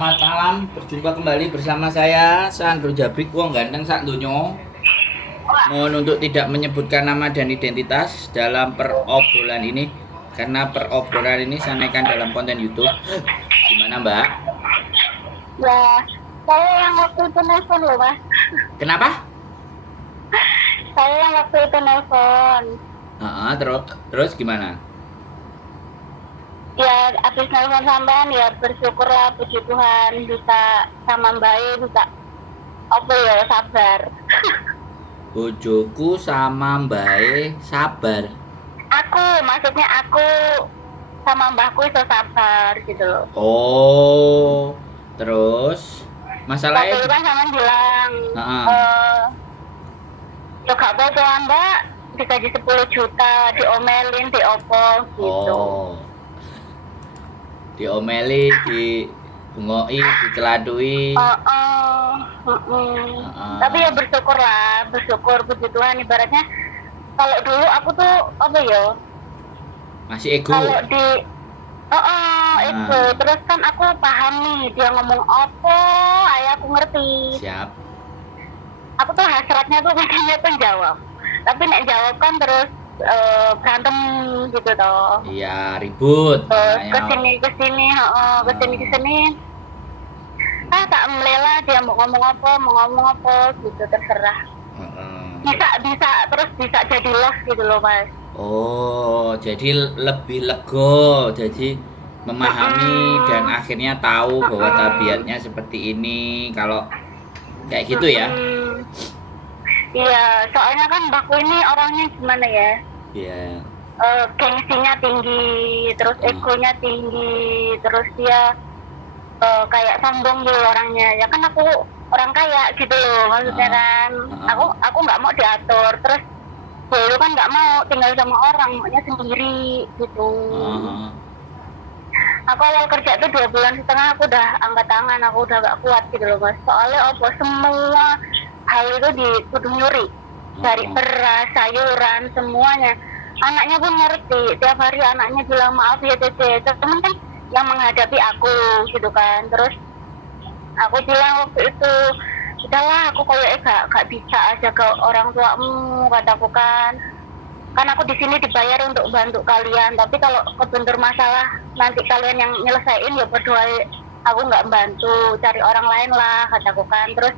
Selamat malam, berjumpa kembali bersama saya Sandro Jabrik, wong ganteng sak donya. Mohon untuk tidak menyebutkan nama dan identitas dalam perobrolan ini karena perobrolan ini saya naikkan dalam konten YouTube. Gimana, Mbak? Ya, saya yang waktu itu nelfon loh, Mas. Kenapa? Saya yang waktu itu nelfon. Terus gimana? Ya, habis nelfon sampean ya bersyukurlah, puji Tuhan bisa sama Mbak E, bisa apa ya, sabar. Bojoku sama Mbae sabar. Maksudnya aku sama mbahku itu sabar gitu loh. Oh, terus Waktu masalahnya itu kan sama bilang, Heeh. lo gak apa-apa Mbak, digaji 10 juta, diomelin, diopo gitu. Oh, diomeli, dibungoi, diceladui. Tapi ya bersyukur lah, bersyukur puji Tuhan. Ibaratnya kalau dulu aku tuh apa ya, Masih ego. kalau di itu terus kan aku paham nih dia ngomong apa, ayah aku ngerti. Siap. Aku tuh hasratnya tuh pengennya tuh jawab, tapi nek jawab kan terus berantem gitu toh. Iya, ribut. Terus Makanya. kesini tak melela dia mau ngomong apa gitu, terserah. Bisa jadi los gitu loh, Mas. Oh, jadi lebih lego, jadi memahami dan akhirnya tahu bahwa tabiatnya seperti ini. Kalau kayak gitu ya. Iya, soalnya kan mbakku ini orangnya gimana ya? Iya. Gengsinya tinggi, terus egonya tinggi, terus dia kayak sombong gitu orangnya. Ya kan aku orang kaya gitu loh, maksudnya kan. Aku nggak mau diatur, terus dulu kan nggak mau tinggal sama orang, maunya sendiri gitu. Aku awal kerja tuh 2,5 bulan aku udah angkat tangan, aku udah gak kuat gitu loh, Mas. Soalnya apa, semua hal itu dituduh nyuri, dari beras, sayuran, semuanya. Anaknya pun ngerti, tiap hari anaknya bilang maaf ya Tete, temen kan yang menghadapi aku gitu kan. Terus aku bilang waktu itu, udahlah aku kayak gak bisa aja ke orang tuamu, kataku kan aku di sini dibayar untuk bantu kalian, tapi kalau kebentur masalah nanti kalian yang nyelesain ya berdoa, aku nggak bantu, cari orang lain lah, kataku kan. Terus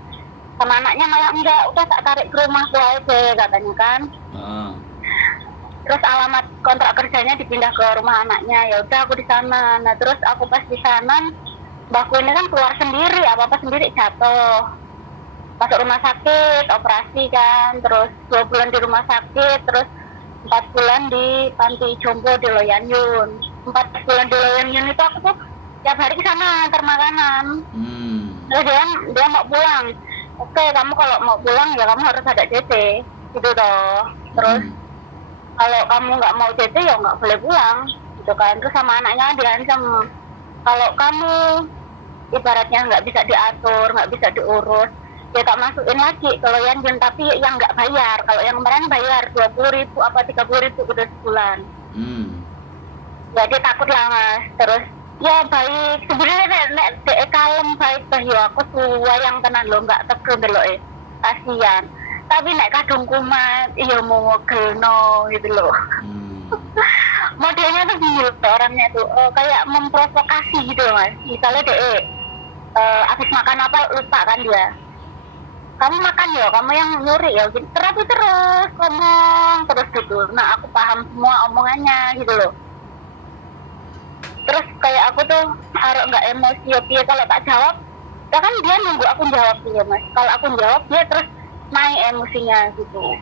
sama anaknya malah enggak, udah tak tarik ke rumahku aja katanya kan. Terus alamat kontrak kerjanya dipindah ke rumah anaknya, ya udah aku di sana. Nah terus aku pas di sana, mbakku ini kan keluar sendiri, apa sendiri, jatuh, masuk rumah sakit, operasi kan, terus 2 bulan di rumah sakit, terus 4 bulan di panti jompo di Loyan Yun. 4 bulan di Loyan Yun itu aku tuh tiap hari ke sana antar makanan. Terus dia mau pulang. Oke, kamu kalau mau pulang ya kamu harus ada CC gitu toh. Terus kalau kamu nggak mau CC ya nggak boleh pulang gitu kan. Terus sama anaknya diancam, kalau kamu ibaratnya nggak bisa diatur, nggak bisa diurus, ya tak masukin lagi kalau yang tapi yang nggak bayar. Kalau yang kemarin bayar 20.000 apa 30.000 udah sebulan. Jadi takut lah, Mas. Terus ya baik, sebenarnya nek kalem baik bahyo aku yang tenan lo, nggak tegur delok kasihan. Tapi nek kadung kumat iya mau gelno gitu loh. Modelnya tuh gini loh, orangnya tuh kayak memprovokasi gitu loh, Mas. Misalnya habis makan apa lupa kan dia, kamu makan ya, kamu yang nyuri ya, gitu. Terapi terus ngomong terus gitu. Nah aku paham semua omongannya gitu loh. Terus kayak aku tuh harus nggak emosi ya, kalau tak jawab ya kan dia nunggu aku jawab ya, Mas. Kalau aku jawab dia terus naik emosinya gitu.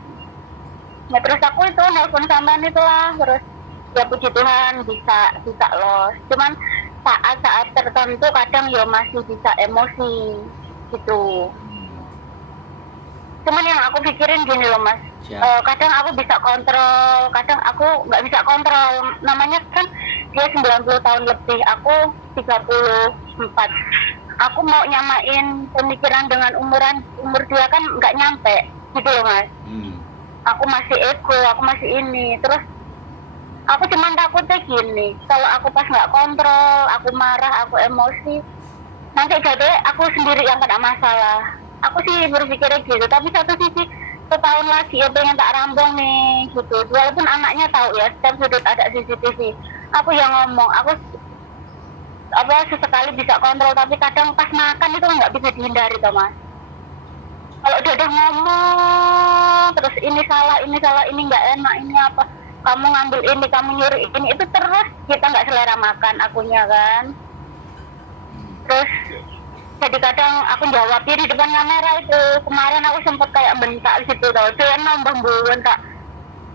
Nah terus aku itu nelpon sampean itulah, terus ya puji Tuhan bisa los. Cuman saat-saat tertentu kadang ya masih bisa emosi gitu. Cuman yang aku pikirin gini loh, Mas, kadang aku bisa kontrol, kadang aku nggak bisa kontrol. Namanya kan dia 90 tahun lebih, aku 34. Aku mau nyamain pemikiran dengan umur dia kan nggak nyampe gitu loh, Mas. Aku masih ego, aku masih ini. Terus aku cuman takutnya gini, kalau aku pas nggak kontrol, aku marah, aku emosi, nanti jadi aku sendiri yang kena masalah. Aku sih berpikirnya gitu, tapi satu sisi setahun lagi ya pengen tak rampung nih gitu. Walaupun anaknya tahu ya setiap sudut ada CCTV. Aku yang ngomong, aku apa sesekali bisa kontrol, tapi kadang pas makan itu nggak bisa dihindari toh mas. Kalau udah ngomong terus ini salah ini nggak enak ini apa, kamu ngambil ini kamu nyuri ini, itu terus kita nggak selera makan akunya kan. Terus jadi kadang aku jawabnya di depan kamera itu. Kemarin aku sempet kayak bentak gitu tau, dia nambah bentak.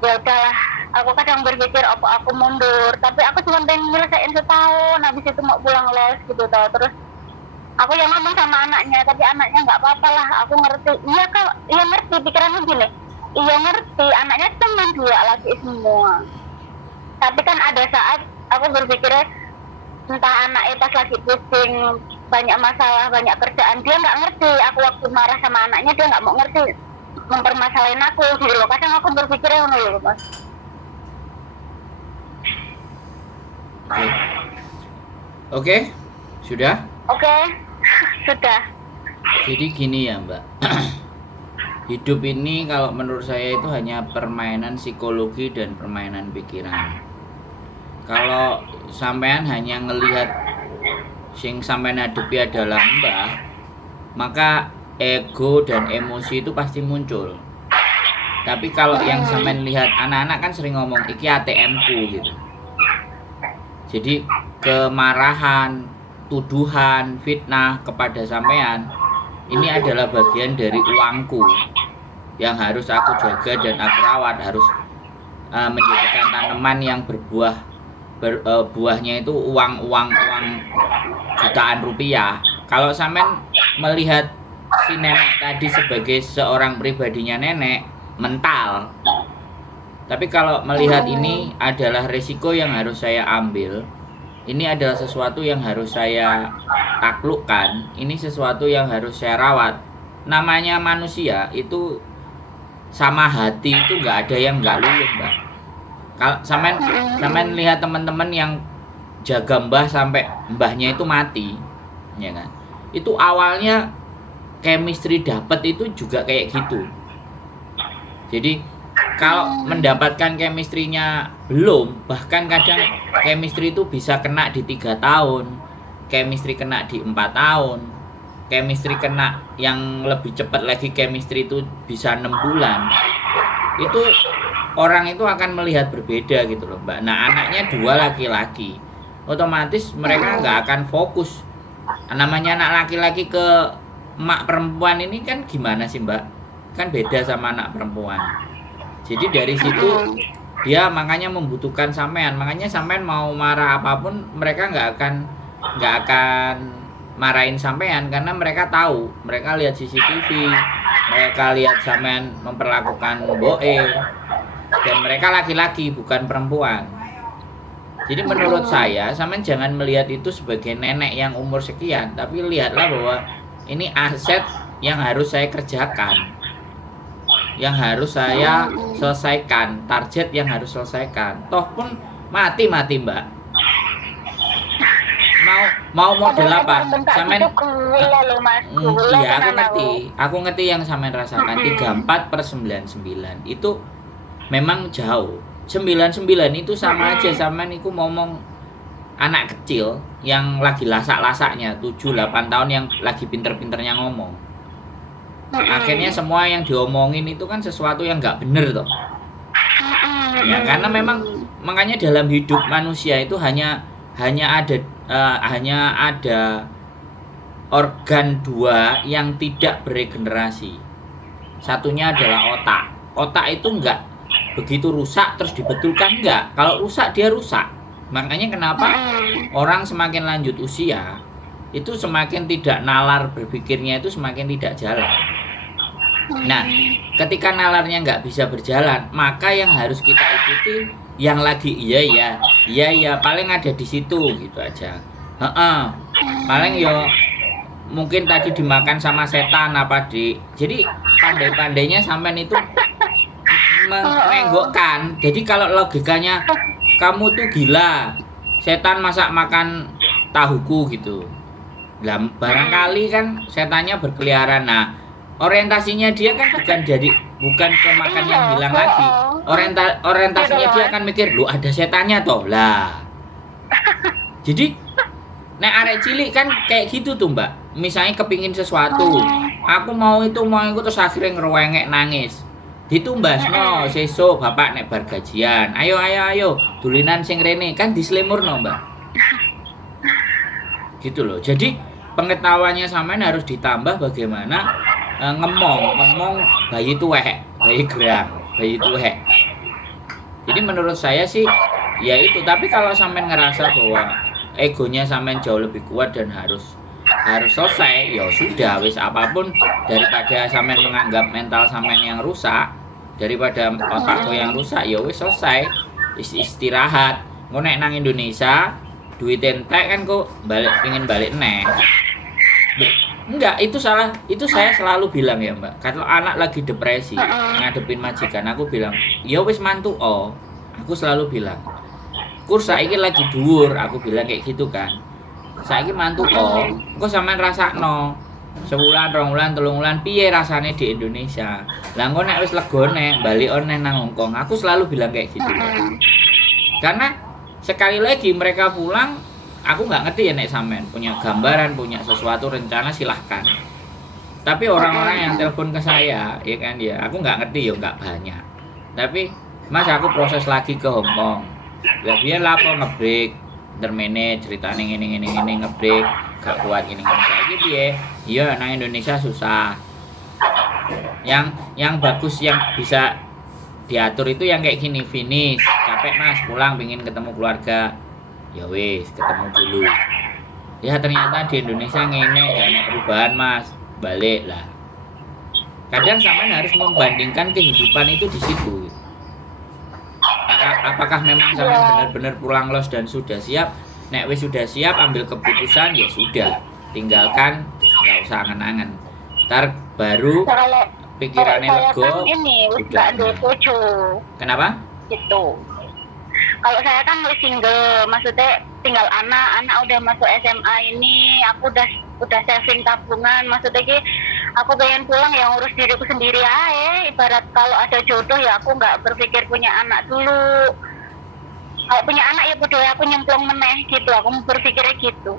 Ya udahlah, aku kadang berpikir apa aku mundur, tapi aku cuma pengen nyelesain setahun, habis itu mau pulang les gitu tau. Terus aku yang ngomong sama anaknya, tapi anaknya nggak apa-apa lah, aku ngerti. Iya kak, iya ngerti, pikirannya gini, iya ngerti, anaknya cuma 2 laki semua. Tapi kan ada saat aku berpikirnya, entah anaknya pas lagi pusing, banyak masalah, banyak kerjaan, dia nggak ngerti. Aku waktu marah sama anaknya, dia nggak mau ngerti, mempermasalahin aku gitu loh. Kadang aku berpikirnya ngono loh mas. Oke, sudah? Oke, sudah. Jadi gini ya Mbak, hidup ini kalau menurut saya itu hanya permainan psikologi dan permainan pikiran. Kalau sampean hanya ngelihat sing sampean hadapi adalah Mbah, maka ego dan emosi itu pasti muncul. Tapi kalau yang sampean lihat, anak-anak kan sering ngomong iki ATM-ku gitu. Jadi kemarahan, tuduhan, fitnah kepada sampean ini adalah bagian dari uangku yang harus aku jaga dan aku rawat, harus menjadikan tanaman yang berbuah, buahnya itu uang jutaan rupiah. Kalau sampean melihat si nenek tadi sebagai seorang pribadinya nenek mental, tapi kalau melihat ini adalah risiko yang harus saya ambil, ini adalah sesuatu yang harus saya taklukkan, ini sesuatu yang harus saya rawat. Namanya manusia itu sama hati itu nggak ada yang nggak luluh mbak. Kalau sampean lihat teman-teman yang jaga mbah sampai mbahnya itu mati, ya kan? Itu awalnya chemistry dapat itu juga kayak gitu. Jadi kalau mendapatkan chemistry-nya belum, bahkan kadang chemistry itu bisa kena di 3 tahun, chemistry kena di 4 tahun, chemistry kena yang lebih cepat lagi, chemistry itu bisa 6 bulan. Itu orang itu akan melihat berbeda gitu loh mbak. Nah anaknya 2 laki-laki, otomatis mereka nggak akan fokus. Namanya anak laki-laki ke emak perempuan ini kan gimana sih mbak, kan beda sama anak perempuan. Jadi dari situ dia makanya membutuhkan sampean. Makanya sampean mau marah apapun mereka nggak akan marahin sampean, karena mereka tahu, mereka lihat CCTV, mereka lihat sampean memperlakukan boe, dan mereka laki-laki bukan perempuan. Jadi menurut saya sampean jangan melihat itu sebagai nenek yang umur sekian, tapi lihatlah bahwa ini aset yang harus saya kerjakan, yang harus saya selesaikan, target yang harus selesaikan. Toh pun mati mbak, mau model apa sampean? Iya aku ngerti yang sampean rasakan. 34/99 itu memang jauh. 99 itu sama aja sampean iku ngomong anak kecil yang lagi lasak-lasaknya 7-8 tahun yang lagi pinter-pinternya ngomong. Akhirnya semua yang diomongin itu kan sesuatu yang nggak bener toh. Ya karena memang makanya dalam hidup manusia itu hanya ada organ 2 yang tidak beregenerasi. Satunya adalah otak. Otak itu nggak begitu rusak terus dibetulkan, enggak. Kalau rusak dia rusak. Makanya kenapa orang semakin lanjut usia itu semakin tidak nalar berpikirnya, itu semakin tidak jalan. Nah, ketika nalarnya nggak bisa berjalan, maka yang harus kita ikuti yang lagi iya paling ada di situ gitu aja. Paling yo mungkin tadi dimakan sama setan apa jadi pandai-pandainya sampean itu menenggokkan. Jadi kalau logikanya kamu tuh gila, setan masak makan tahuku gitu. Lah barangkali kan setannya berkeliaran. Nah, orientasinya dia kan bukan ke makan yang hilang lagi. Orientasinya dia akan mikir, "Loh, ada setannya toh." Lah. Jadi nek arek cilik kan kayak gitu tuh, Mbak. Misalnya kepingin sesuatu, aku mau itu terus akhirnya ngerwengek nangis. Ditumbasno sesuk bapak nek bar gajian. Ayo, dulinan sing rene kan dislemurno, Mbak. Gitu loh. Jadi pengetahuannya sampean harus ditambah bagaimana ngomong bayi tuwek, bayi gerang, bayi tuwek. Jadi menurut saya sih ya itu, tapi kalau sampean ngerasa bahwa egonya sampean jauh lebih kuat dan harus selesai, ya sudah wis apapun, daripada sampean menganggap mental sampean yang rusak, daripada otakku yang rusak, ya wis selesai, istirahat. Engko nek nang Indonesia duit entek kan kok pengen balik neh. Enggak, itu salah. Itu saya selalu bilang ya, Mbak. Kalau anak lagi depresi, ngadepin majikan, aku bilang, "Ya wis mantu oh." Aku selalu bilang, "Kur saiki lagi dhuwur," aku bilang kayak gitu kan. Saiki mantu oh, engko sampean rasakno. Sebulan, 2 bulan, 3 bulan piye rasane di Indonesia. Lah engko nek wis legone balik oneh nang Hongkong. Aku selalu bilang kayak gitu. Karena sekali lagi mereka pulang, aku nggak ngerti ya nek sampean punya gambaran, punya sesuatu rencana silahkan. Tapi orang-orang yang telepon ke saya, ya kan ya, aku nggak ngerti ya, nggak banyak. Tapi Mas aku proses lagi ke Hongkong. Ya biar lapo ngebreak, termene ceritane ngene ngebreak, gak kuat gini. Saiki piye? Iya nang Indonesia susah. Yang bagus yang bisa diatur itu yang kayak gini, finish. Capek Mas, pulang pengen ketemu keluarga. Ya wis, ketemu dulu. Ya ternyata di Indonesia ngene, gak ada perubahan Mas. Balik lah. Kadang sampean harus membandingkan kehidupan itu di situ. Apakah memang sampean benar-benar pulang los dan sudah siap? Nek wis sudah siap, ambil keputusan ya sudah. Tinggalkan, nggak usah angen-angen. Ntar baru pikirannya lego. Kan ini wis gak ada bojo. Kenapa? Gitu. Kalau saya kan wis single, maksudnya tinggal anak udah masuk SMA ini, aku udah saving tabungan, maksudnya ki aku pengen pulang yang ngurus diriku sendiri aja. Ibarat kalau ada jodoh ya aku nggak berpikir punya anak dulu. Kalau punya anak ya bodoh aku nyemplung meneh gitu, aku berpikirnya gitu.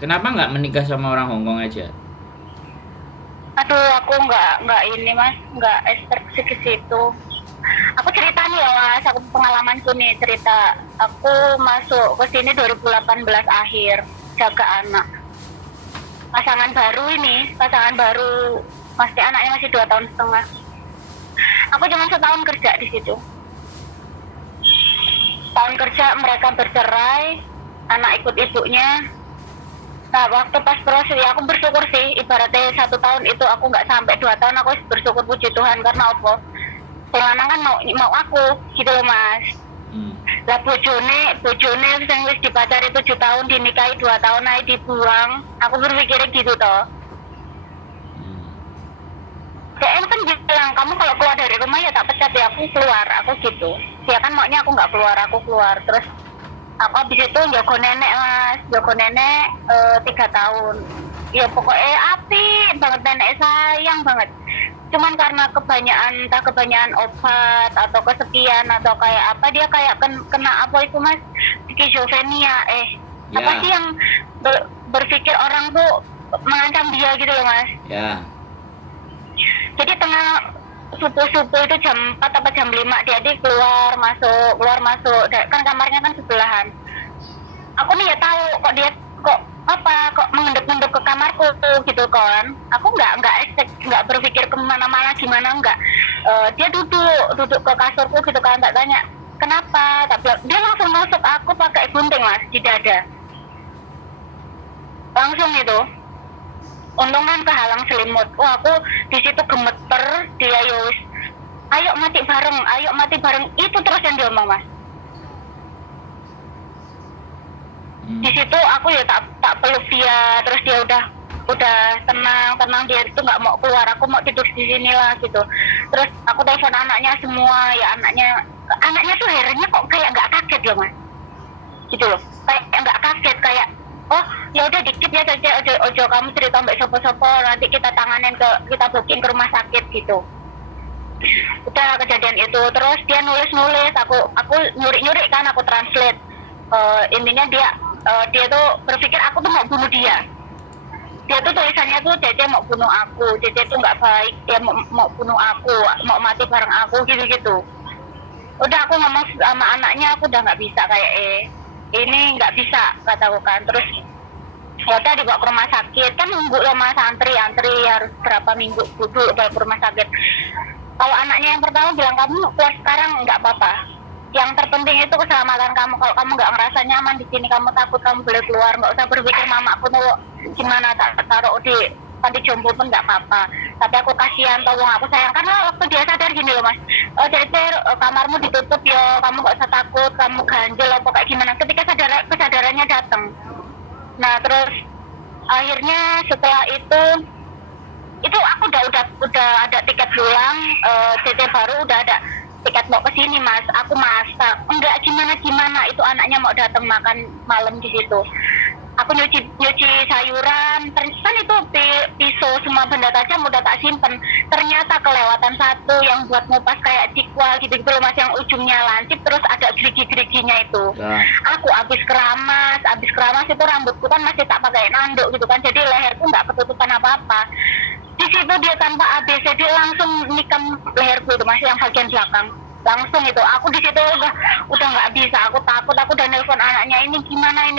Kenapa nggak menikah sama orang Hongkong aja? Aduh, aku nggak ini Mas, nggak ekspresi ke situ. Aku cerita nih ya Mas, aku pengalamanku nih cerita. Aku masuk ke sini 2018 akhir, jaga anak. Pasangan baru, pasti anaknya masih 2 tahun setengah. Aku cuma 1 tahun kerja di situ. Tahun kerja mereka bercerai, anak ikut ibunya. Nah waktu pas proses ya aku bersyukur sih, ibaratnya 1 tahun itu aku nggak sampai 2 tahun, aku bersyukur puji Tuhan karena apa? Penganang kan mau aku gitu loh Mas. Lah bojone sing wis dipacari 7 tahun, dinikahi 2 tahun aja dibuang. Aku berpikirnya gitu toh. DM kan bilang kamu kalau keluar dari rumah ya tak pecat ya, aku keluar, aku gitu. Dia kan maunya aku nggak keluar, aku keluar. Terus aku habis itu jago nenek Mas, 3 tahun. Ya pokoknya api banget, nenek sayang banget. Cuman karena kebanyakan obat atau kesepian atau kayak apa, dia kayak kena apa itu Mas, skizofrenia apa sih yang berpikir orang tuh mengancam dia gitu loh Mas. Jadi tengah subuh itu jam 4 atau jam 5 dia keluar masuk kan kamarnya kan sebelahan. Aku nih ya tahu kok dia kok mengendap-endap ke kamarku gitu kan. Aku nggak berpikir kemana-mana gimana, nggak. Dia duduk ke kasurku gitu kan, tak tanya kenapa, tak bilang, dia langsung masuk aku pakai gunting Mas di dada, langsung itu. Untung kan kehalang selimut. Wah aku di situ gemeter, dia yus ayo mati bareng itu terus yang diomong Mas. Di situ aku ya tak peluk dia, terus dia udah tenang, dia itu nggak mau keluar, aku mau tidur di sini lah gitu. Terus aku telepon anaknya semua, ya anaknya tuh akhirnya kok kayak nggak kaget loh Mas, gitu loh, kayak nggak kaget, kayak oh ya udah dikit ya saja, ojo kamu cerita mbak sopo-sopo, nanti kita tanganin kita booking ke rumah sakit gitu. Udah kejadian itu, terus dia nulis aku nyuri kan, aku translate. Intinya dia tuh berpikir aku tuh mau bunuh dia tuh tulisannya tuh Cece mau bunuh aku, Cece tuh nggak baik, dia mau bunuh aku, mau mati bareng aku gitu. Udah aku ngomong sama anaknya, aku udah nggak bisa kayak ini nggak bisa kataku kan. Terus ya udah dibawa ke rumah sakit, kan nunggu lama antri harus berapa minggu duduk ke rumah sakit. Kalau anaknya yang pertama bilang kamu keluar sekarang nggak apa-apa, yang terpenting itu keselamatan kamu. Kalau kamu nggak ngerasa nyaman di sini, kamu takut, kamu boleh keluar, nggak usah berpikir mama aku mau gimana taruh di panti jompo pun nggak apa-apa. Tapi aku kasihan, tolong aku sayang, karena waktu dia sadar gini loh mas, Cece kamarmu ditutup ya, kamu nggak usah takut, kamu ganjel apa kayak gimana. Ketika kesadarannya datang, nah terus akhirnya setelah itu aku udah ada tiket pulang, Cece baru udah ada tiket mau kesini mas, aku masak, enggak gimana itu anaknya mau datang makan malam di situ. Aku nyuci sayuran, kan itu pisau semua benda tajam udah tak simpen. Ternyata kelewatan satu yang buat ngupas kayak dikwal gitu loh mas, yang ujungnya lancip terus ada gerigi-geriginya itu. Aku habis keramas itu rambutku kan masih tak pakai nanduk gitu kan, jadi leherku nggak ketutupan apa-apa. Di situ dia tanpa ABCD langsung nikam leherku itu mas, yang bagian belakang langsung itu. Aku di situ udah nggak bisa, aku takut, aku udah nelpon anaknya, ini gimana.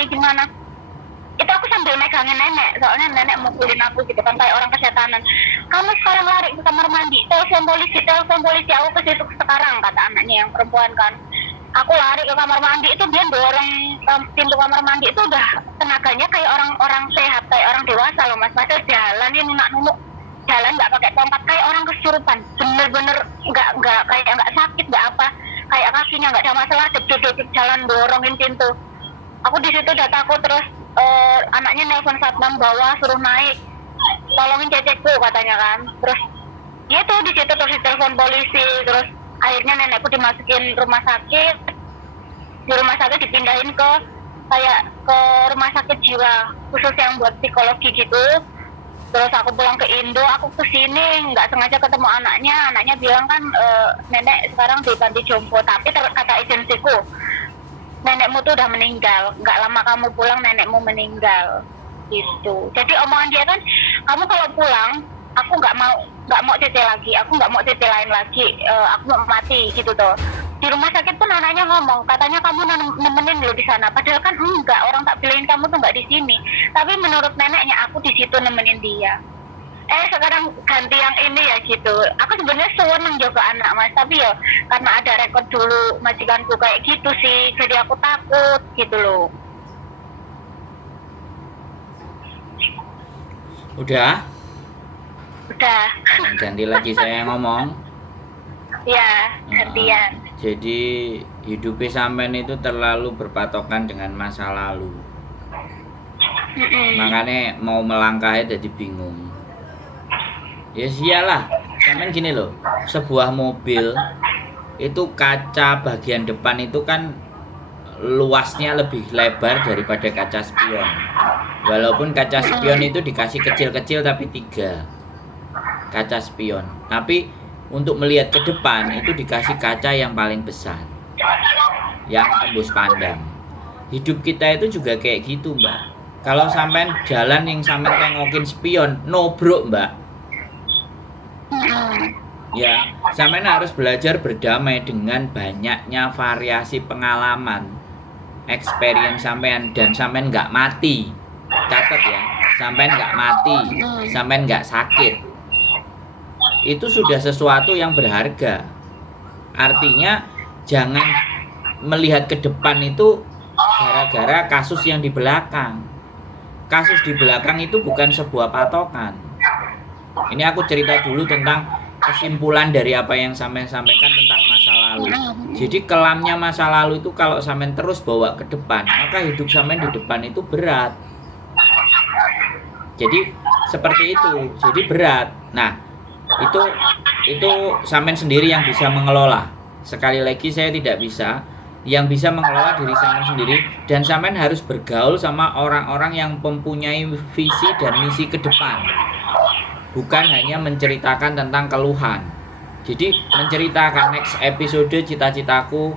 Itu aku sambil megangin nenek, soalnya nenek mukulin aku gitu kan kayak orang kesetanan. Kamu sekarang lari ke kamar mandi, telepon polisi, aku ke situ sekarang, kata anaknya yang perempuan kan. Aku lari ke kamar mandi, itu dia dorong pintu kamar mandi itu udah tenaganya kayak orang sehat, kayak orang dewasa loh mas. Padahal jalan ini nunuk jalan nggak pakai tongkat, kayak orang kesurupan, bener-bener nggak kayak nggak sakit nggak apa, kayak kakinya nggak ada masalah, duduk jalan dorongin pintu. Aku di situ udah takut, terus anaknya nelpon satpam bawah suruh naik, tolongin Ceceku katanya kan. Terus dia tuh di situ terus telepon polisi, terus akhirnya nenekku dimasukin rumah sakit. Di rumah sakit dipindahin ke rumah sakit jiwa khusus yang buat psikologi gitu. Terus aku pulang ke Indo, aku kesini nggak sengaja ketemu anaknya bilang kan nenek sekarang di panti jompo, tapi kata agensiku nenekmu tuh udah meninggal, nggak lama kamu pulang nenekmu meninggal gitu. Jadi omongan dia kan, kamu kalau pulang aku nggak mau Cece lagi, aku nggak mau Cece lain lagi, aku mau mati gitu tuh. Di rumah sakit pun anaknya ngomong, katanya kamu nemenin lo di sana, padahal kan enggak, orang tak pilihin kamu tuh nggak di sini. Tapi menurut neneknya aku di situ nemenin dia. Sekarang ganti yang ini ya gitu. Aku sebenarnya seneng jaga anak mas, tapi ya karena ada rekod dulu majikanku kayak gitu sih, jadi aku takut gitu loh. Udah ganti lagi saya ngomong ya gantian. Jadi hidupnya sampean itu terlalu berpatokan dengan masa lalu. Makanya mau melangkahnya jadi bingung. Ya sialah, sampean gini loh, sebuah mobil itu kaca bagian depan itu kan luasnya lebih lebar daripada kaca spion. Walaupun kaca spion itu dikasih kecil-kecil tapi 3 kaca spion. Tapi untuk melihat ke depan itu dikasih kaca yang paling besar, yang tembus pandang. Hidup kita itu juga kayak gitu mbak. Kalau sampean jalan yang sampean tengokin spion, nobrok mbak. Ya, sampean harus belajar berdamai dengan banyaknya variasi pengalaman, experience sampean, dan sampean nggak mati. Catat ya, sampean nggak mati, sampean nggak sakit. Itu sudah sesuatu yang berharga. Artinya jangan melihat ke depan itu gara-gara kasus yang di belakang. Kasus di belakang itu bukan sebuah patokan. Ini aku cerita dulu tentang kesimpulan dari apa yang sampean sampaikan tentang masa lalu. Jadi kelamnya masa lalu itu kalau sampean terus bawa ke depan, maka hidup sampean di depan itu berat. Jadi seperti itu, jadi berat. Nah, itu sampean sendiri yang bisa mengelola. Sekali lagi saya tidak bisa, yang bisa mengelola diri sampean sendiri, dan sampean harus bergaul sama orang-orang yang mempunyai visi dan misi ke depan. Bukan hanya menceritakan tentang keluhan. Jadi menceritakan next episode cita-citaku,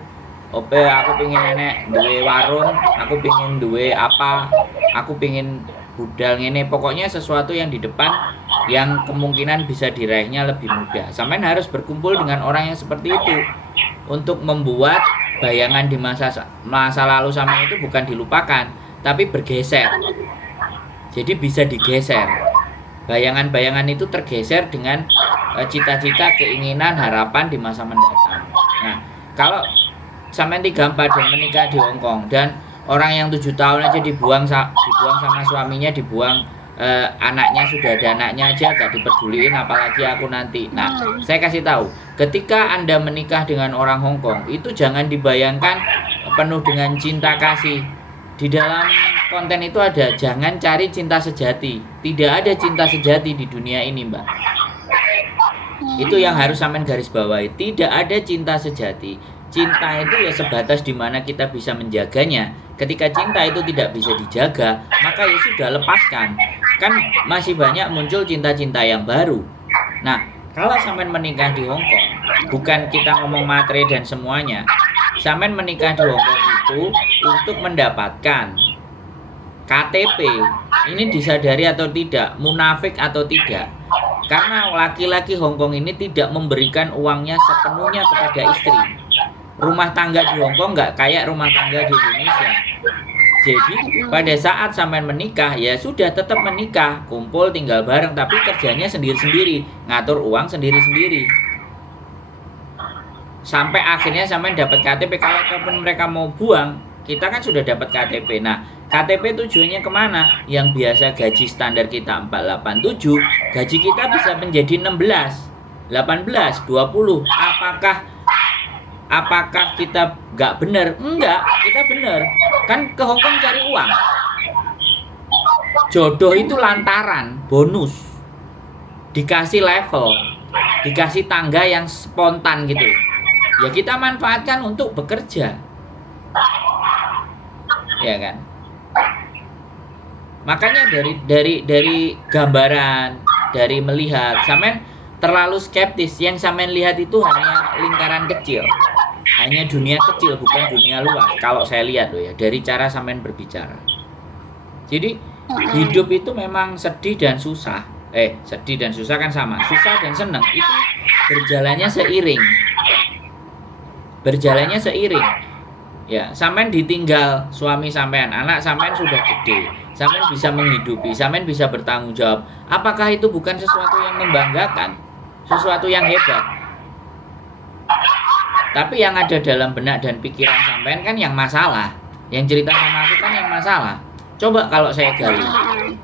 oke aku pengen nenek duwe warung, aku pengen duwe apa, aku pengen budal ini, pokoknya sesuatu yang di depan yang kemungkinan bisa diraihnya lebih mudah. Sampean harus berkumpul dengan orang yang seperti itu untuk membuat bayangan di masa lalu sampean itu bukan dilupakan, tapi bergeser. Jadi bisa digeser. Bayangan-bayangan itu tergeser dengan cita-cita, keinginan, harapan di masa mendatang. Nah, kalau sampean 34 dan menikah di Hong Kong, dan orang yang 7 tahun aja dibuang sama suaminya, dibuang anaknya, sudah ada anaknya aja gak dipeduliin, apalagi aku nanti. Nah, saya kasih tahu, ketika Anda menikah dengan orang Hong Kong, itu jangan dibayangkan penuh dengan cinta kasih. Di dalam konten itu ada, jangan cari cinta sejati. Tidak ada cinta sejati di dunia ini, Mbak. Itu yang harus sampean garis bawahi. Tidak ada cinta sejati. Cinta itu ya sebatas di mana kita bisa menjaganya. Ketika cinta itu tidak bisa dijaga, maka ya sudah, lepaskan. Kan masih banyak muncul cinta-cinta yang baru. Nah, kalau sampean menikah di Hong Kong, bukan kita ngomong materi dan semuanya. Sampean menikah di Hong Kong itu untuk mendapatkan KTP. Ini disadari atau tidak, munafik atau tidak. Karena laki-laki Hong Kong ini tidak memberikan uangnya sepenuhnya kepada istri. Rumah tangga di Hong Kong nggak kayak rumah tangga di Indonesia. Jadi pada saat sampean menikah, ya sudah tetap menikah, kumpul tinggal bareng, tapi kerjanya sendiri-sendiri, ngatur uang sendiri-sendiri. Sampai akhirnya sampean dapat KTP. Kalau mereka mau buang, kita kan sudah dapat KTP. Nah, KTP tujuannya kemana? Yang biasa gaji standar kita 487, gaji kita bisa menjadi 16, 18, 20. Apakah kita nggak benar? Enggak, kita benar. Kan ke Hong Kong cari uang. Jodoh itu lantaran, bonus. Dikasih level, dikasih tangga yang spontan gitu. Ya kita manfaatkan untuk bekerja. Ya kan? Makanya dari gambaran, dari melihat, sampean terlalu skeptis. Yang sampean lihat itu hanya lingkaran kecil. Hanya dunia kecil, bukan dunia luas. Kalau saya lihat loh ya, dari cara sampean berbicara. Jadi hidup itu memang sedih dan susah. Sedih dan susah kan sama. Susah dan senang itu berjalannya seiring. Ya, sampean ditinggal suami sampean, anak sampean sudah gede, sampean bisa menghidupi, sampean bisa bertanggung jawab. Apakah itu bukan sesuatu yang membanggakan, sesuatu yang hebat? Tapi yang ada dalam benak dan pikiran sampean kan yang masalah. Yang cerita sama aku kan yang masalah. Coba kalau saya gali,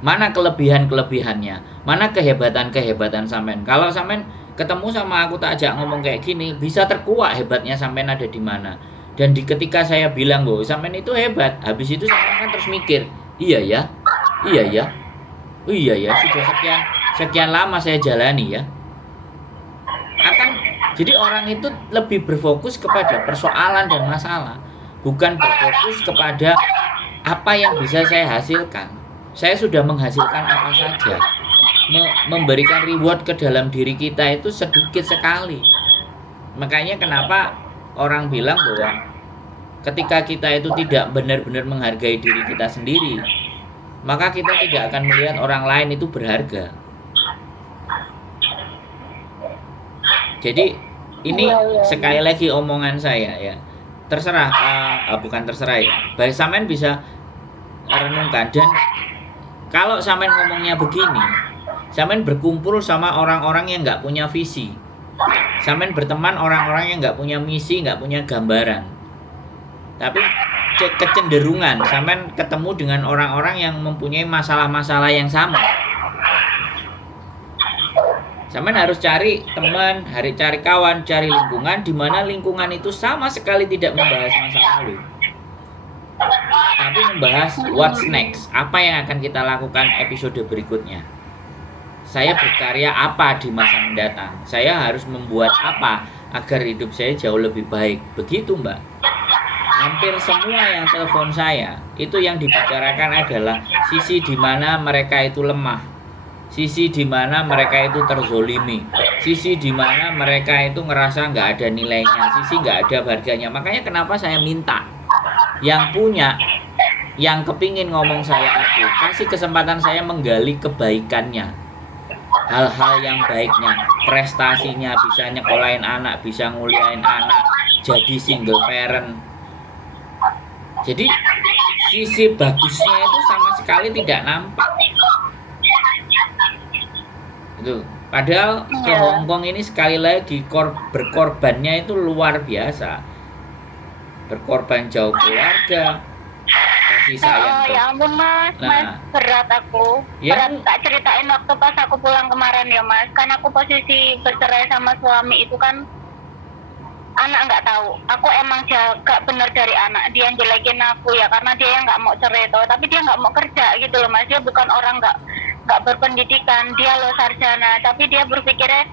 mana kelebihan-kelebihannya, mana kehebatan-kehebatan sampean. Kalau sampean ketemu sama aku tak ajak ngomong kayak gini, bisa terkuak hebatnya sampean ada di mana. Dan ketika saya bilang bahwa sampean itu hebat, habis itu sampean kan terus mikir, iya ya, sudah sekian lama saya jalani ya. Jadi orang itu lebih berfokus kepada persoalan dan masalah, bukan berfokus kepada apa yang bisa saya hasilkan. Saya sudah menghasilkan apa saja. Memberikan reward ke dalam diri kita itu sedikit sekali. Makanya kenapa orang bilang bahwa ketika kita itu tidak benar-benar menghargai diri kita sendiri, maka kita tidak akan melihat orang lain itu berharga. Jadi ini sekali lagi omongan saya ya. Terserah, bukan terserah ya. Baik, sampean bisa renungkan. Dan kalau sampean ngomongnya begini, sampean berkumpul sama orang-orang yang nggak punya visi. Sampean berteman orang-orang yang nggak punya misi, nggak punya gambaran. Tapi kecenderungan sampean ketemu dengan orang-orang yang mempunyai masalah-masalah yang sama. Sampean harus cari teman, cari kawan, cari lingkungan di mana lingkungan itu sama sekali tidak membahas masa lalu, tapi membahas what's next, apa yang akan kita lakukan episode berikutnya. Saya berkarya apa di masa mendatang? Saya harus membuat apa agar hidup saya jauh lebih baik? Begitu, Mbak. hampir semua yang telepon saya itu yang dibicarakan adalah sisi di mana mereka itu lemah, sisi di mana mereka itu terzolimi, sisi di mana mereka itu ngerasa nggak ada nilainya, sisi nggak ada harganya. Makanya kenapa saya minta yang punya, yang kepingin ngomong saya itu kasih kesempatan saya menggali kebaikannya, hal-hal yang baiknya, prestasinya, bisa nyekolahin anak, bisa nguliahin anak, jadi single parent. Jadi sisi bagusnya itu sama sekali tidak nampak. Itu. Padahal ke Hongkong ini sekali lagi berkorbannya itu luar biasa. Berkorban jauh keluarga, kasih sayang. Oh ya ampun mas, mas berat aku. Ya, berat tak ceritain waktu pas aku pulang kemarin ya mas. Kan aku posisi bercerai sama suami itu kan anak nggak tahu. Aku emang jaga bener dari anak. Dia yang jelekin aku ya karena dia yang nggak mau cerai toh. Tapi dia nggak mau kerja gitu loh mas. Dia bukan orang nggak berpendidikan. Dia loh sarjana. Tapi dia berpikirnya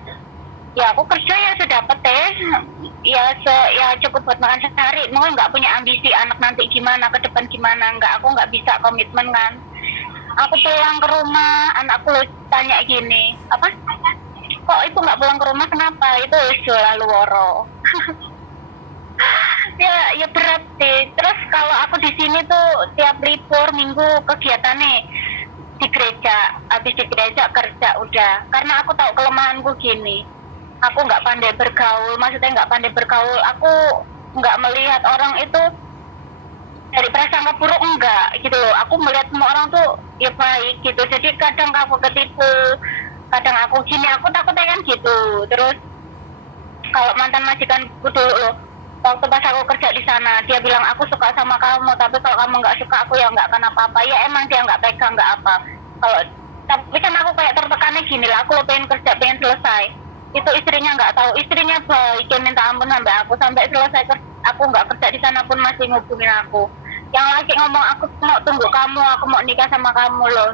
ya aku kerja ya sudah dapat ya cukup buat makan sehari. Mungkin nggak punya ambisi anak nanti gimana ke depan gimana. Aku nggak bisa komitmen kan. Aku pulang ke rumah, anakku lo tanya gini, apa? Kok ibu nggak pulang ke rumah kenapa? Itu selalu woro. ya berat sih. Terus kalau aku di sini tuh tiap libur minggu kegiatan nih di gereja, habis di gereja kerja udah. Karena aku tahu kelemahanku gini, aku nggak pandai bergaul. Maksudnya nggak pandai bergaul. Aku nggak melihat orang itu dari prasangka buruk enggak gitu loh. Aku melihat semua orang tuh ya baik gitu. Jadi kadang aku ketipu, kadang aku gini, aku takutnya kan gitu. Terus kalau mantan majikanku dulu loh, waktu pas aku kerja di sana dia bilang aku suka sama kamu, tapi kalau kamu nggak suka aku ya nggak akan apa-apa. Ya emang dia nggak pegang nggak apa. Kalau tapi kan aku kayak tertekannya gini lah, aku lo pengen kerja pengen selesai. Itu istrinya nggak tahu, istrinya baik minta ampun sampai selesai aku nggak kerja di sana pun masih ngubungin aku. Yang laki ngomong aku mau tunggu kamu, aku mau nikah sama kamu loh.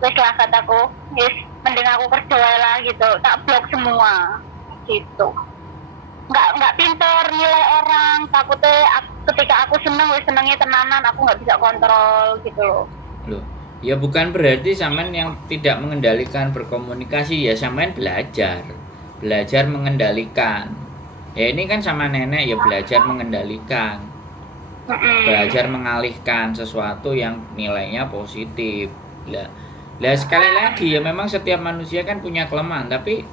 Wes lah kataku, yes, mending aku kerja lah gitu, tak blok semua gitu. Nggak pinter nilai orang, takutnya ketika aku seneng, wes senengnya tenanan, aku nggak bisa kontrol gitu loh. Loh, ya bukan berarti sampean yang tidak mengendalikan berkomunikasi, ya sampean belajar mengendalikan. Ya ini kan sama nenek ya belajar mengendalikan, belajar mengalihkan sesuatu yang nilainya positif. Lah sekali lagi ya memang setiap manusia kan punya kelemahan, tapi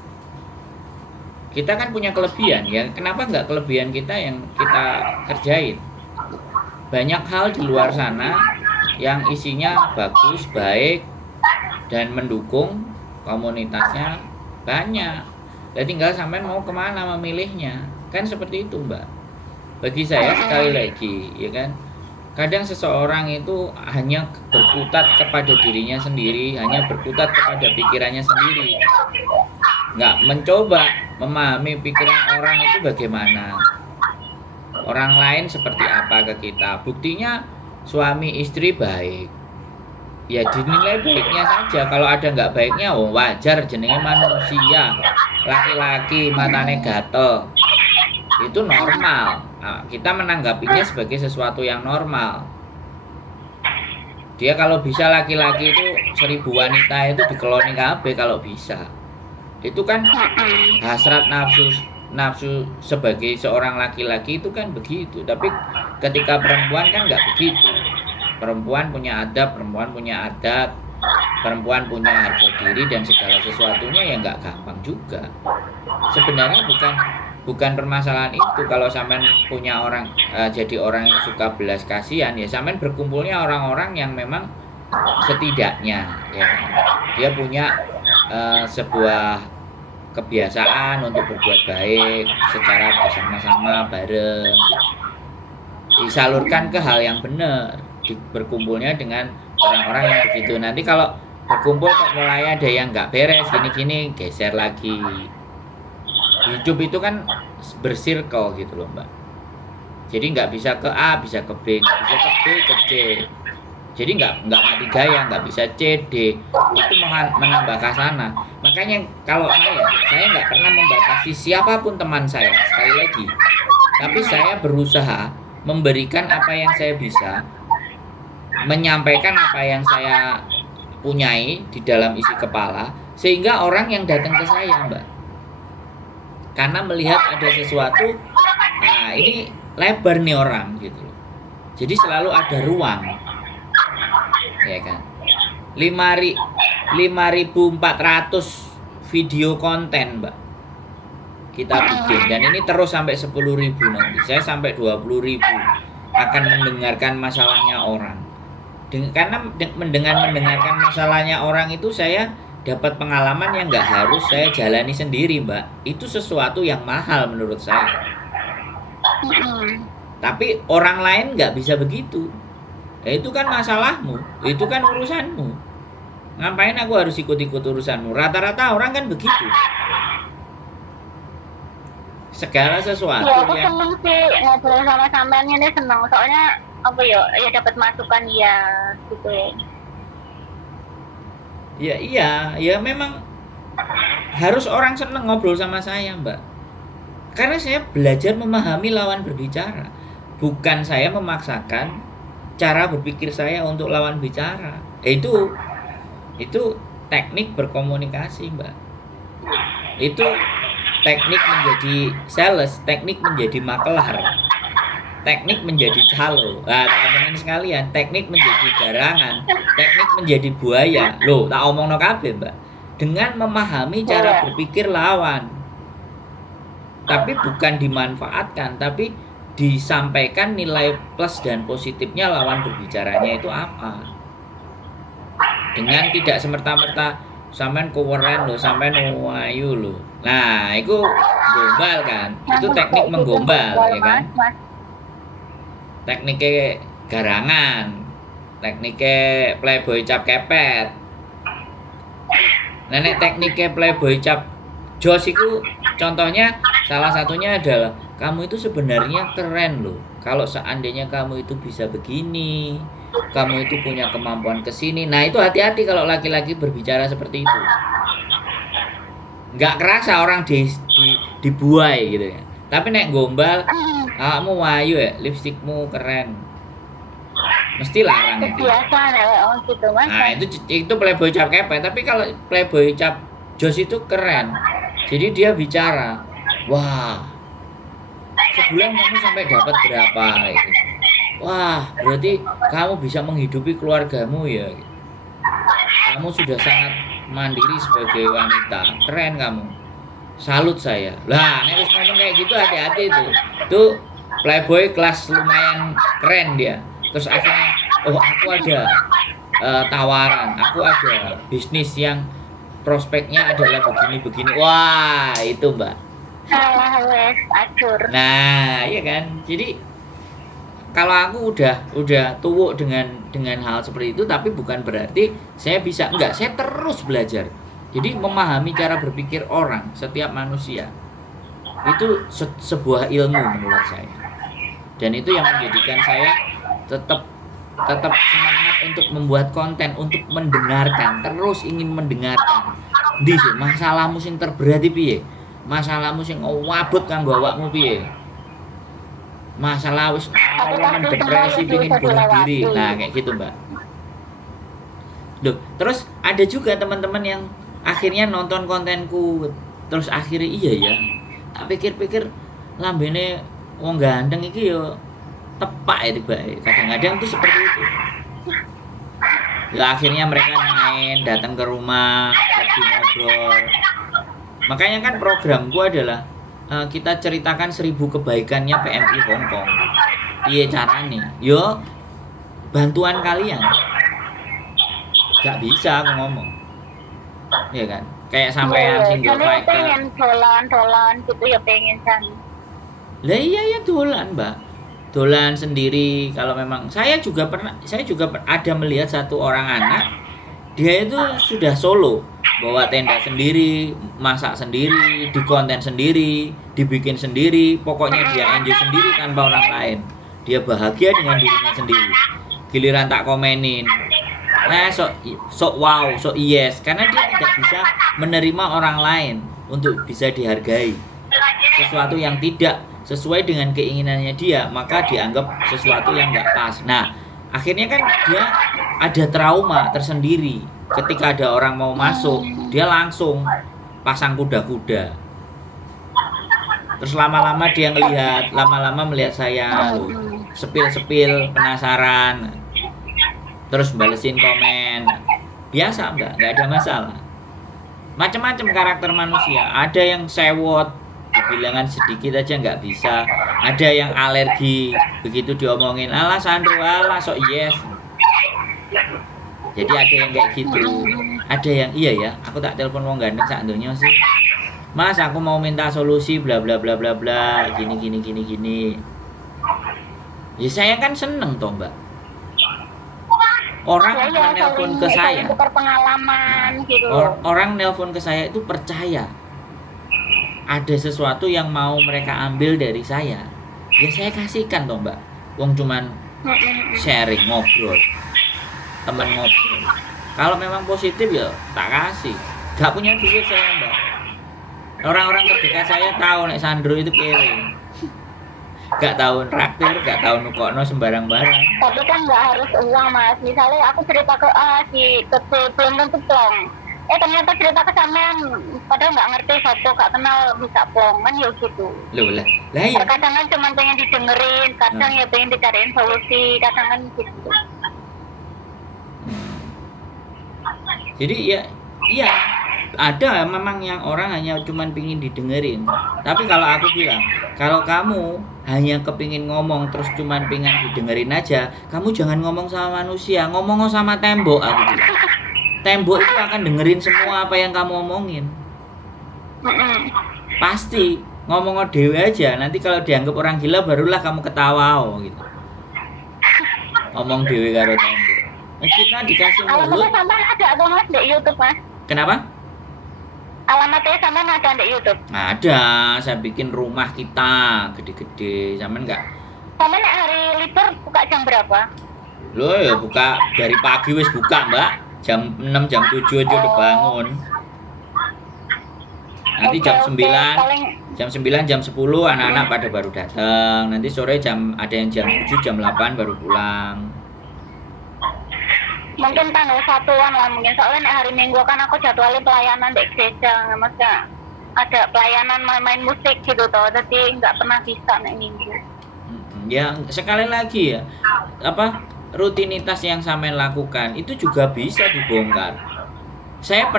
kita kan punya kelebihan ya. Kenapa nggak kelebihan kita yang kita kerjain? Banyak hal di luar sana yang isinya bagus, baik, dan mendukung komunitasnya banyak. Jadi tinggal sampean mau kemana memilihnya, kan seperti itu mbak. Bagi saya sekali lagi, ya kan, kadang seseorang itu hanya berkutat kepada dirinya sendiri, hanya berkutat kepada pikirannya sendiri, nggak mencoba memahami pikiran orang itu bagaimana, orang lain seperti apa ke kita. Buktinya suami istri baik, ya dinilai baiknya saja. Kalau ada nggak baiknya, wajar, jenenge manusia. Laki-laki matane gatel itu normal. Nah, kita menanggapinya sebagai sesuatu yang normal. Dia kalau bisa laki-laki itu 1000 wanita itu dikeloni kabeh kalau bisa. Itu kan hasrat nafsu sebagai seorang laki-laki itu kan begitu. Tapi ketika perempuan kan nggak begitu. Perempuan punya adab, perempuan punya adat, perempuan punya harga diri dan segala sesuatunya ya nggak gampang juga. Sebenarnya bukan permasalahan itu. Kalau sampean punya orang jadi orang yang suka belas kasihan, ya sampean berkumpulnya orang-orang yang memang setidaknya ya dia punya sebuah kebiasaan untuk berbuat baik secara bersama-sama bareng, disalurkan ke hal yang benar. Berkumpulnya dengan orang-orang yang begitu. Nanti kalau berkumpul kok mulai ada yang nggak beres gini-gini, geser lagi. Hidup itu kan bersirkel gitu loh mbak. Jadi nggak bisa ke A, bisa ke B, nggak bisa ke B, ke C. Jadi nggak mati gaya, nggak bisa C, D. Itu menambah kasana. Makanya kalau saya nggak pernah membatasi siapapun teman saya, sekali lagi. Tapi saya berusaha memberikan apa yang saya bisa, menyampaikan apa yang saya punyai di dalam isi kepala, sehingga orang yang datang ke saya, Mbak, karena melihat ada sesuatu, nah ini lebar nih orang gitu loh. Jadi selalu ada ruang, ya kan. 5.400 video konten, Mbak, kita bikin, dan ini terus sampai 10.000 nanti. Saya sampai 20.000 akan mendengarkan masalahnya orang. Karena mendengarkan masalahnya orang itu saya dapat pengalaman yang nggak harus saya jalani sendiri, Mbak. Itu sesuatu yang mahal menurut saya. Tapi orang lain nggak bisa begitu. Ya, itu kan masalahmu, itu kan urusanmu. Ngapain aku harus ikut-ikut urusanmu? Rata-rata orang kan begitu. Segala sesuatu ya, aku yang seneng sih ngobrol sama sampean ini, seneng soalnya apa ya dapat masukan ya gitu ya. ya memang harus orang seneng ngobrol sama saya, Mbak. Karena saya belajar memahami lawan berbicara. Bukan saya memaksakan cara berpikir saya untuk lawan bicara. Itu teknik berkomunikasi, Mbak. Itu teknik menjadi sales, teknik menjadi makelar, teknik menjadi calo. Nah, teman-teman sekalian, teknik menjadi garangan, teknik menjadi buaya. Loh, tak omongno kabeh, Mbak. Dengan memahami cara berpikir lawan. Tapi bukan dimanfaatkan, tapi disampaikan nilai plus dan positifnya lawan berbicaranya itu apa. Dengan tidak semerta-merta sampean keren lho, sampean ayu lho. Nah, itu gombal kan? Itu teknik menggombal, ya kan? Tekniknya garangan, tekniknya playboy cap kepet. Nenek tekniknya playboy cap jos itu contohnya salah satunya adalah kamu itu sebenarnya keren loh. Kalau seandainya kamu itu bisa begini, kamu itu punya kemampuan kesini. Nah itu hati-hati kalau laki-laki berbicara seperti itu. Nggak kerasa orang dibuai gitu ya. Tapi nek gombal, kamu wayu ya, lipstikmu keren. Mesti larang itu. Biasa gitu, Mas. Nah itu playboy cap kepet. Tapi kalau playboy cap jos itu keren. Jadi dia bicara, wah, sebulan kamu sampai dapat berapa? Gitu. Wah, berarti kamu bisa menghidupi keluargamu ya. Kamu sudah sangat mandiri sebagai wanita. Keren kamu. Salut saya. Lah, nek wis ngomong kayak gitu hati-hati tuh. Tuh playboy kelas lumayan keren dia. Terus akhirnya, oh aku ada tawaran, aku ada bisnis yang prospeknya adalah begini-begini. Wah, itu, Mbak. Nah, iya kan. Jadi kalau aku udah tuwuk dengan hal seperti itu, tapi bukan berarti saya bisa, enggak, saya terus belajar. Jadi memahami cara berpikir orang, setiap manusia. Itu sebuah ilmu menurut saya. Dan itu yang menjadikan saya tetap semangat untuk membuat konten, untuk mendengarkan, terus ingin mendengarkan. Ndi sih masalahmu sing terberat piye? Masalahmu sing wabut kanggo awakmu piye? Masalah wis depresi pengin bunuh diri. Nah, kayak gitu, Mbak. Duh, terus ada juga teman-teman yang akhirnya nonton kontenku, terus akhirnya iya ya. Tak pikir-pikir lambene wong ganteng iki yo tepak ya tiba. Kadang-kadang tuh seperti itu. Ya akhirnya mereka main, datang ke rumah, lagi ngobrol. Makanya kan programku adalah kita ceritakan 1000 kebaikannya PMI Hong Kong. Iya caranya? Yo bantuan kalian. Gak bisa aku ngomong. Iya kan? Kayak sampean single fighter. Pengen dolan gitu ya, pengen kan. Lah iya dolan, Mbak. Dolan sendiri. Kalau memang saya juga ada melihat satu orang anak, dia itu sudah solo, bawa tenda sendiri, masak sendiri, dikonten sendiri, dibikin sendiri, pokoknya dia enjoy sendiri tanpa orang lain. Dia bahagia dengan dirinya sendiri. Giliran tak komenin, sok wow, sok yes, karena dia tidak bisa menerima orang lain untuk bisa dihargai. Sesuatu yang tidak sesuai dengan keinginannya dia, maka dianggap sesuatu yang nggak pas. Nah, akhirnya kan dia ada trauma tersendiri. Ketika ada orang mau masuk, dia langsung pasang kuda-kuda. Terus lama-lama dia melihat saya, loh, sepil-sepil, penasaran. Terus balesin komen. Biasa nggak ada masalah. Macam-macam karakter manusia. Ada yang sewot, bilangan sedikit aja nggak bisa. Ada yang alergi, begitu diomongin, alah Sandro, alah sok yes. Jadi ada yang kayak gitu. Ada yang iya ya, aku tak telepon wong gandeng sak donya sih. Mas, aku mau minta solusi bla bla bla bla bla, gini. Ya saya kan seneng toh, Mbak. Orang nelpon ke saya, pengalaman gitu. Orang nelpon ke saya itu percaya ada sesuatu yang mau mereka ambil dari saya. Ya saya kasihkan toh, Mbak. Wong cuman sharing, ngobrol, teman ngobrol. Kalau memang positif ya tak kasih. Gak punya duit saya, Mbak. Orang-orang terdekat saya tahu nek Sandro itu kere. Gak tahu traktir, gak tahu nukokno sembarang barang. Tapi kan nggak harus uang, Mas. Misalnya aku cerita ke A, si belum tentu plong. Ternyata cerita ke sampean, padahal nggak ngerti satu, gak kenal bisa plong kan ya gitu. Loh lah ya. Kadang kan cuma pengen didengerin, kadang ya pengen dicariin solusi, kadang kan gitu. Jadi ya, iya ada memang yang orang hanya cuman pingin didengerin. Tapi kalau aku bilang, kalau kamu hanya kepingin ngomong terus cuman pingin didengerin aja, kamu jangan ngomong sama manusia, ngomong sama tembok, aku bilang. Tembok itu akan dengerin semua apa yang kamu omongin. Pasti ngomong dewe aja, nanti kalau dianggap orang gila barulah kamu ketawa gitu. Ngomong dewe karo tembok. Kita dikasih mulut. Alamatnya sampai ada atau Mas di YouTube, Mas? Kenapa? Alamatnya sama ada di YouTube? Ada, saya bikin rumah kita gede-gede, zaman enggak? Sama nek hari libur buka jam berapa? Loh ya buka dari pagi wis buka, Mbak. Jam 6, jam 7 aja udah bangun. Nanti jam 9, jam 9, jam 10 anak-anak pada baru datang. Nanti sore ada yang jam 7, jam 8 baru pulang. Mungkin tanggal 1-an lah mungkin, soalnya hari Minggu kan aku jadwalin pelayanan di gereja, maksudnya ada pelayanan main musik gitu toh, jadi nggak pernah bisa nek Minggu. Ya sekali lagi ya, rutinitas yang sampean lakukan itu juga bisa dibongkar. Saya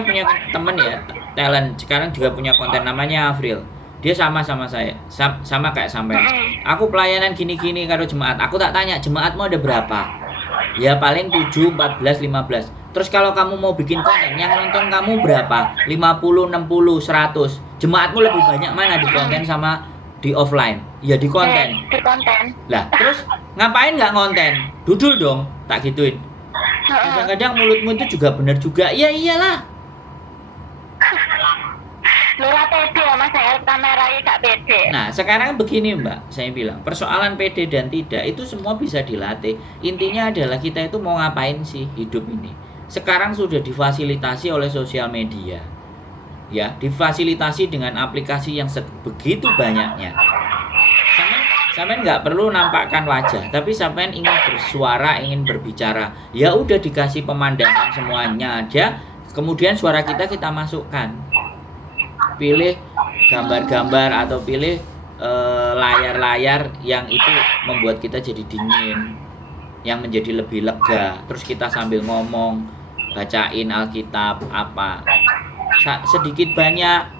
punya teman ya, talent, sekarang juga punya konten namanya Afril. Dia sama saya, sama kayak sampean. Aku pelayanan gini-gini karo jemaat. Aku tak tanya, jemaatmu ada berapa? Ya paling 7, 14, 15. Terus kalau kamu mau bikin konten, yang nonton kamu berapa? 50, 60, 100. Jemaatmu lebih banyak mana di konten sama di offline? Ya di konten. Di konten. Lah, terus ngapain nggak konten? Dudul dong, tak gituin. Kadang-kadang mulutmu itu juga benar juga. Ya iyalah. Lura pede ya Mas, saya kameranya gak pede. Nah sekarang begini Mbak, saya bilang persoalan pede dan tidak itu semua bisa dilatih. Intinya adalah kita itu mau ngapain sih hidup ini. Sekarang sudah difasilitasi oleh sosial media, ya, difasilitasi dengan aplikasi yang begitu banyaknya. Sampean nggak perlu nampakkan wajah, tapi sampean ingin bersuara, ingin berbicara, ya udah dikasih pemandangan semuanya ada. Kemudian suara kita masukkan. Pilih gambar-gambar atau pilih layar-layar yang itu membuat kita jadi dingin, yang menjadi lebih lega. Terus kita sambil ngomong, bacain Alkitab apa, sedikit banyak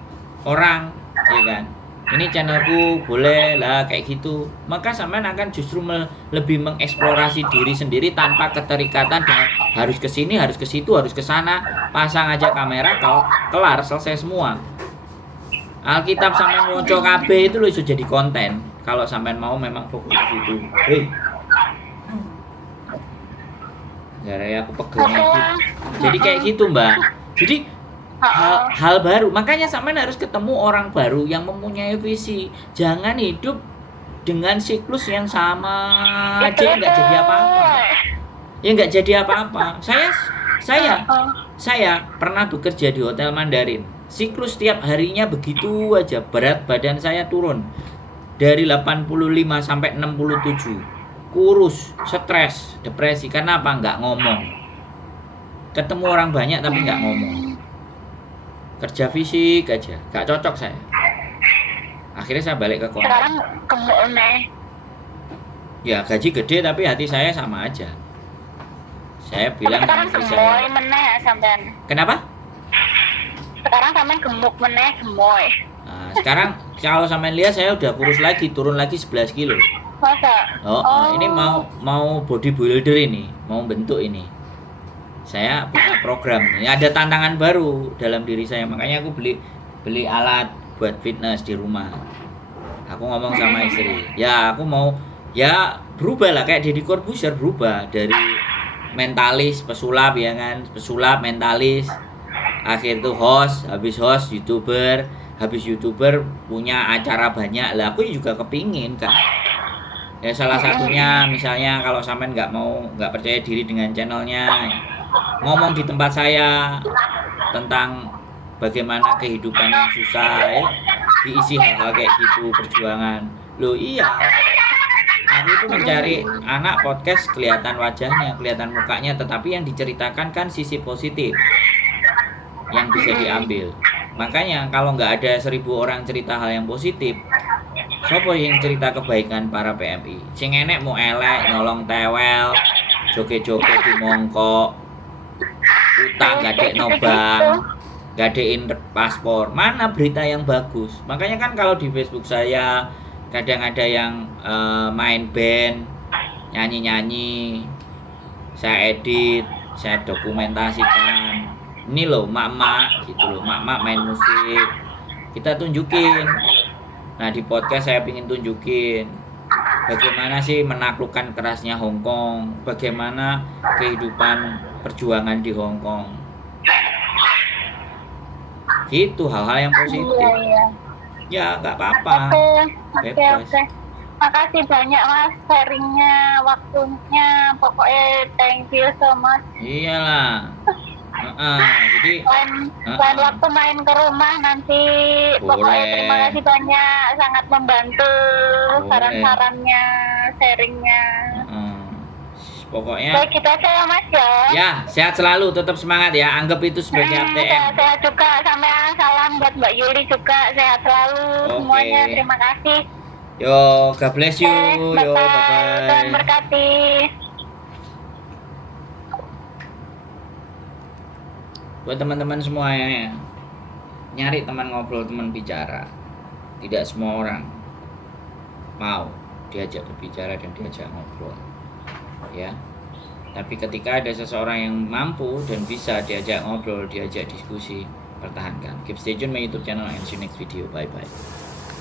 orang, ya kan? Ini channelku boleh lah kayak gitu. Maka sampean akan justru lebih mengeksplorasi diri sendiri tanpa keterikatan dengan harus ke sini, harus ke situ, harus ke sana. Pasang aja kamera, kelar, selesai semua. Alkitab sampean waca kabeh itu loh iso jadi konten kalau sampean mau memang fokus di situ. Hei. Gara-gara aku pegel gitu. Jadi kayak gitu, Mbak. Jadi hal baru. Makanya sampean harus ketemu orang baru yang mempunyai visi. Jangan hidup dengan siklus yang sama aja enggak jadi apa-apa. Ya enggak jadi apa-apa. Saya pernah bekerja di Hotel Mandarin. Siklus setiap harinya begitu aja, berat badan saya turun. dari 85 sampai 67. Kurus, stres, depresi. Karena apa? Nggak ngomong. Ketemu orang banyak tapi nggak ngomong. Kerja fisik aja, nggak cocok saya. Akhirnya saya balik ke kota. Sekarang gemuk nih. Ya gaji gede tapi hati saya sama aja. Saya bilang Sekarang sama istri gemoy saya. meneh ya sampean. Kenapa? Sekarang sampean gemuk meneh gemoy. Nah, sekarang kalau sampean lihat saya udah kurus lagi, turun lagi 11 kilo. Masa? Ini mau bodybuilder ini, mau bentuk ini. Saya punya program. Ya, ada tantangan baru dalam diri saya, makanya aku beli alat buat fitness di rumah. Aku ngomong sama istri, ya aku mau ya berubah lah kayak Deddy Corbuzier, berubah dari mentalis pesulap ya kan, pesulap mentalis, akhir itu host, habis host YouTuber, habis YouTuber punya acara banyak lah. Aku juga kepingin kan. Ya salah satunya misalnya kalau sampean nggak percaya diri dengan channelnya, ngomong di tempat saya tentang bagaimana kehidupan yang susah ya, diisi hal-hal kayak gitu, perjuangan. Loh iya, aku itu mencari anak podcast kelihatan wajahnya, kelihatan mukanya, tetapi yang diceritakan kan sisi positif yang bisa diambil. Makanya kalau nggak ada 1000 orang cerita hal yang positif, siapa yang cerita kebaikan para PMI? Sing enek mau elek, nyolong tewel, joget-joget di mongkok, utang gadek nobang, gadein paspor. Mana berita yang bagus? Makanya kan kalau di Facebook saya kadang ada yang main band, nyanyi-nyanyi, saya edit, saya dokumentasikan. Ini loh mak-mak gitu loh, mak-mak main musik. Kita tunjukin. Nah di podcast saya ingin tunjukin bagaimana sih menaklukkan kerasnya Hong Kong, bagaimana kehidupan perjuangan di Hong Kong. Gitu, hal-hal yang positif. Iya. Ya nggak apa-apa. Oke. Makasih banyak Mas sharingnya, waktunya. Pokoknya thank you so much. Iyalah. Jadi Lain waktu main ke rumah nanti. Pokoknya boleh. terima kasih banyak, sangat membantu Boleh. saran-sarannya, sharingnya. Pokoknya Baik, kita aja ya Mas ya. ya sehat selalu, tetap semangat ya. Anggap itu sebagai ATM. Sehat juga, sampai salam buat Mbak Yuli juga, sehat selalu semuanya. Terima kasih. Yo, God bless you. Yo, Tuhan bye-bye. berkati. Buat teman-teman semua ya, nyari teman ngobrol, teman bicara. Tidak semua orang mau diajak berbicara dan diajak ngobrol. Ya. Tapi ketika ada seseorang yang mampu dan bisa diajak ngobrol, diajak diskusi, pertahankan. Keep stay tune my YouTube channel and see you next video. Bye bye.